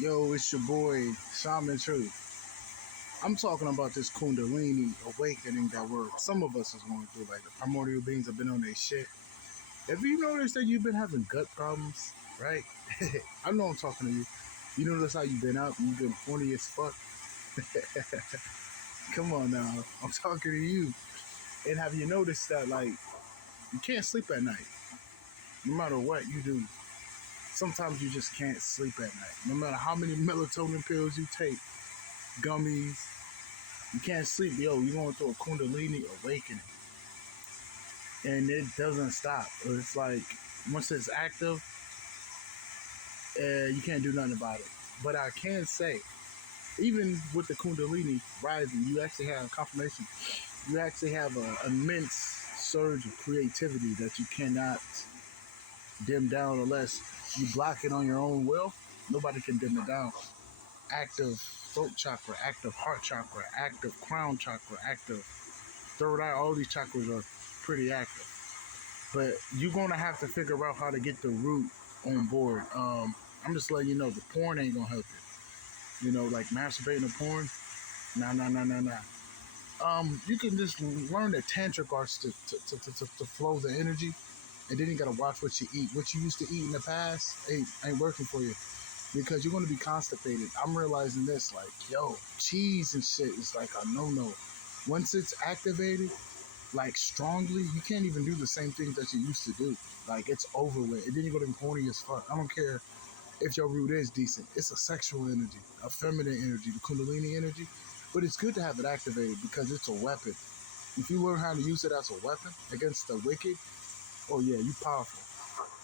Yo, it's your boy, Shaman Truth. I'm talking about this Kundalini awakening that some of us is going through. Like the primordial beings have been on their shit. Have you noticed that you've been having gut problems, right? I know I'm talking to you. You notice how you've been out and you've been horny as fuck? Come on now. I'm talking to you. And have you noticed that, like, you can't sleep at night? No matter what you do. Sometimes you just can't sleep at night. No matter how many melatonin pills you take, gummies, you can't sleep. Yo, you're going through a Kundalini awakening. And it doesn't stop. It's like, once it's active, you can't do nothing about it. But I can say, even with the Kundalini rising, you actually have confirmation. You actually have an immense surge of creativity that you cannot dim down unless you block it on your own will. Nobody can dim it down. Active throat chakra, active heart chakra, active crown chakra, active third eye. All these chakras are pretty active. But you're going to have to figure out how to get the root on board. I'm just letting you know, the porn ain't going to help you. You know, like masturbating to porn. Nah. You can just learn the tantric arts to flow the energy. And then you got to watch what you eat. What you used to eat in the past ain't working for you. Because you're going to be constipated. I'm realizing this, like, yo, cheese and shit is like a no-no. Once it's activated, like, strongly, you can't even do the same things that you used to do. Like, it's over with. And then you're going to be horny as fuck. I don't care if your root is decent. It's a sexual energy, a feminine energy, the Kundalini energy. But it's good to have it activated because it's a weapon. If you learn how to use it as a weapon against the wicked, oh yeah, you're powerful.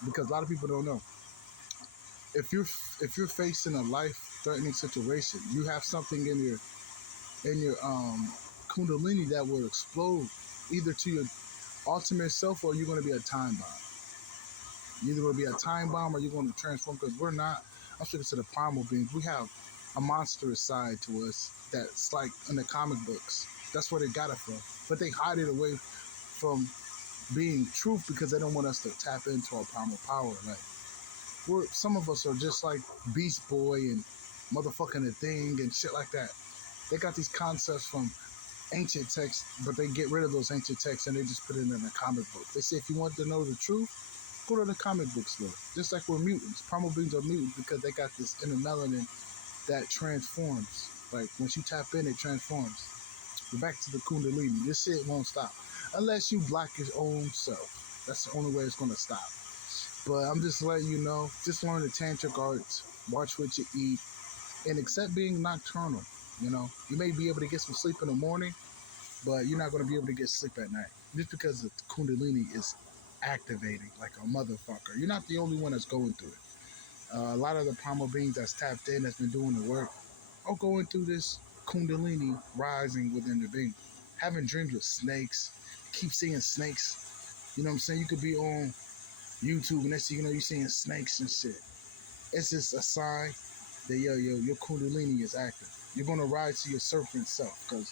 Because a lot of people don't know. If you're facing a life-threatening situation, you have something in your Kundalini that will explode either to your ultimate self, or you're going to be a time bomb. You're either going to be a time bomb or you're going to transform. Because we're not. I'm speaking to the primal beings. We have a monstrous side to us that's like in the comic books. That's where they got it from. But they hide it away from being truth because they don't want us to tap into our primal power. Like, some of us are just like Beast Boy and motherfucking a thing and shit like that. They got these concepts from ancient texts, but they get rid of those ancient texts and they just put it in a comic book. They say if you want to know the truth, go to the comic book store. Just like we're mutants. Primal beings are mutants because they got this inner melanin that transforms. Like, once you tap in, it transforms. But back to the Kundalini. This shit won't stop. Unless you block your own self. That's the only way it's going to stop. But I'm just letting you know, just learn the tantric arts, watch what you eat, and accept being nocturnal. You know, you may be able to get some sleep in the morning, but you're not going to be able to get sleep at night. Just because the Kundalini is activating like a motherfucker. You're not the only one that's going through it. A lot of the primal beings that's tapped in, that's been doing the work, are going through this Kundalini rising within their being. Having dreams with snakes, keep seeing snakes. You know what I'm saying? You could be on YouTube and next thing you know, you're seeing snakes and shit. It's just a sign that your Kundalini is active. You're gonna rise to your serpent self. Because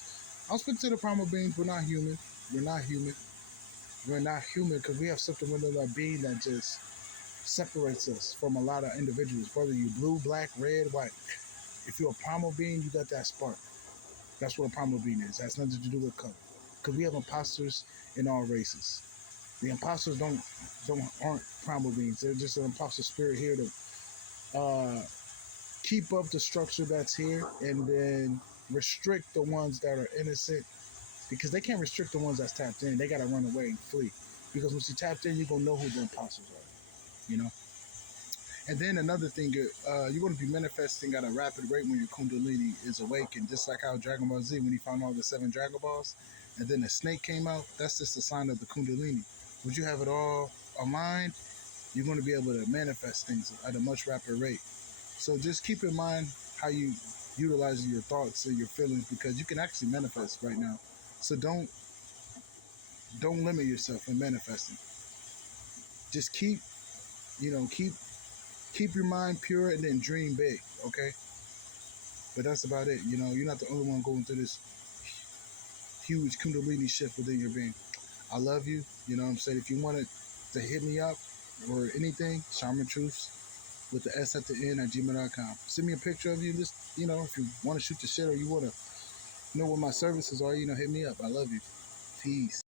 I'll speak to the primal beings. We're not human. We're not human. We're not human because we have something within our being that just separates us from a lot of individuals. Whether you're blue, black, red, white. If you're a primal being, you got that spark. That's what a primal being is. It has nothing to do with color. Because we have imposters in all races. The imposters aren't primal beings. They're just an imposter spirit here to keep up the structure that's here and then restrict the ones that are innocent, because they can't restrict the ones that's tapped in. They got to run away and flee. Because once you tapped in, you're going to know who the imposters are. You know? And then another thing, you're going to be manifesting at a rapid rate when your Kundalini is awakened. Just like how Dragon Ball Z, when he found all the 7 Dragon Balls, and then the snake came out, that's just a sign of the Kundalini. Would you have it all aligned? You're going to be able to manifest things at a much rapid rate. So just keep in mind how you utilize your thoughts and your feelings, because you can actually manifest right now. So don't limit yourself in manifesting. Just keep your mind pure and then dream big, okay? But that's about it. You know, you're not the only one going through this huge Kundalini shift within your being. I love you. You know what I'm saying? If you wanted to hit me up or anything, Shaman Truths, with the S at the end at gmail.com. Send me a picture of you. Just, if you want to shoot the shit or you want to know what my services are, hit me up. I love you. Peace.